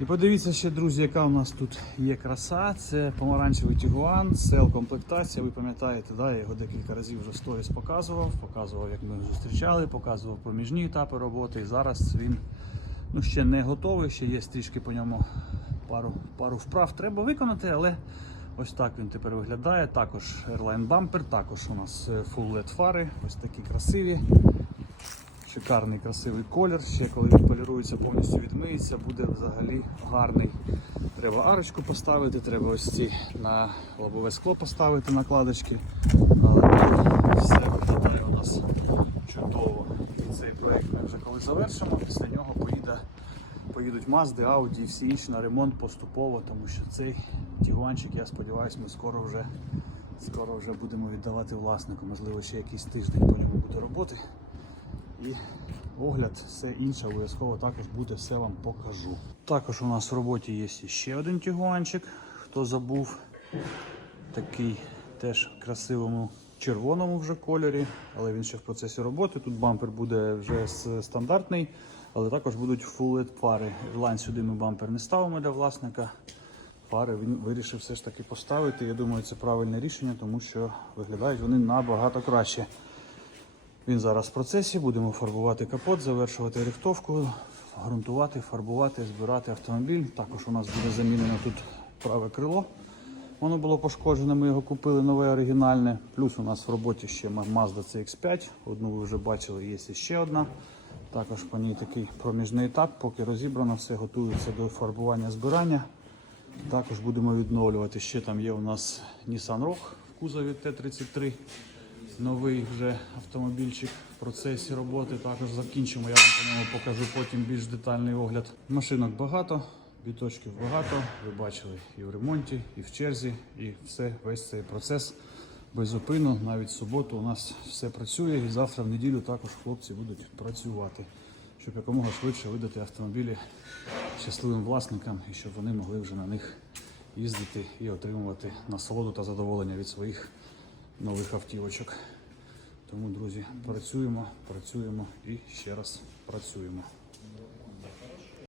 І подивіться ще, друзі, яка у нас тут є краса. Це помаранчевий тігуан, сел комплектація. Ви пам'ятаєте, да, я його декілька разів вже сторіс показував. Показував, як ми його зустрічали, показував проміжні етапи роботи. І зараз він ну, ще не готовий, ще є трішки по ньому пару, пару вправ треба виконати, але ось так він тепер виглядає. Також Airline Bumper, також у нас е, Full LED фари, ось такі красиві. Шикарний красивий колір. Ще коли він полірується, повністю відмиється, буде взагалі гарний. Треба арочку поставити, треба ось ці на лобове скло поставити накладочки. Але все виглядає у нас чудово. І цей проект ми вже коли завершимо, після нього поїде, поїдуть Mazda, Audi і всі інші на ремонт поступово, тому що цей тігуанчик, я сподіваюся, ми скоро вже, скоро вже будемо віддавати власнику. Можливо, ще якийсь тиждень по ньому буде роботи. І огляд, все інше обов'язково також буде, все вам покажу. Також у нас в роботі є ще один тігуанчик, хто забув. Такий теж красивому червоному вже кольорі, але він ще в процесі роботи. Тут бампер буде вже стандартний, але також будуть фари. Лайн сюди ми бампер не ставимо для власника. Фари він вирішив все ж таки поставити. Я думаю, це правильне рішення, тому що виглядають вони набагато краще. Він зараз в процесі, будемо фарбувати капот, завершувати рихтовку, ґрунтувати, фарбувати, збирати автомобіль. Також у нас буде замінено тут праве крило. Воно було пошкоджене, ми його купили нове оригінальне. Плюс у нас в роботі ще Mazda CX5. Одну ви вже бачили, є ще одна. Також по ній такий проміжний етап, поки розібрано, все готується до фарбування збирання. Також будемо відновлювати. Ще там є у нас Nissan Rogue в кузові Т-33 новий вже автомобільчик в процесі роботи. Також закінчимо. Я вам по ньому покажу потім більш детальний огляд. Машинок багато, біточків багато. Ви бачили і в ремонті, і в черзі, і все, весь цей процес без зупину. Навіть в суботу у нас все працює, і завтра в неділю також хлопці будуть працювати, щоб якомога швидше видати автомобілі щасливим власникам і щоб вони могли вже на них їздити і отримувати насолоду та задоволення від своїх нових автівочок. Тому, друзі, працюємо, працюємо і ще раз працюємо.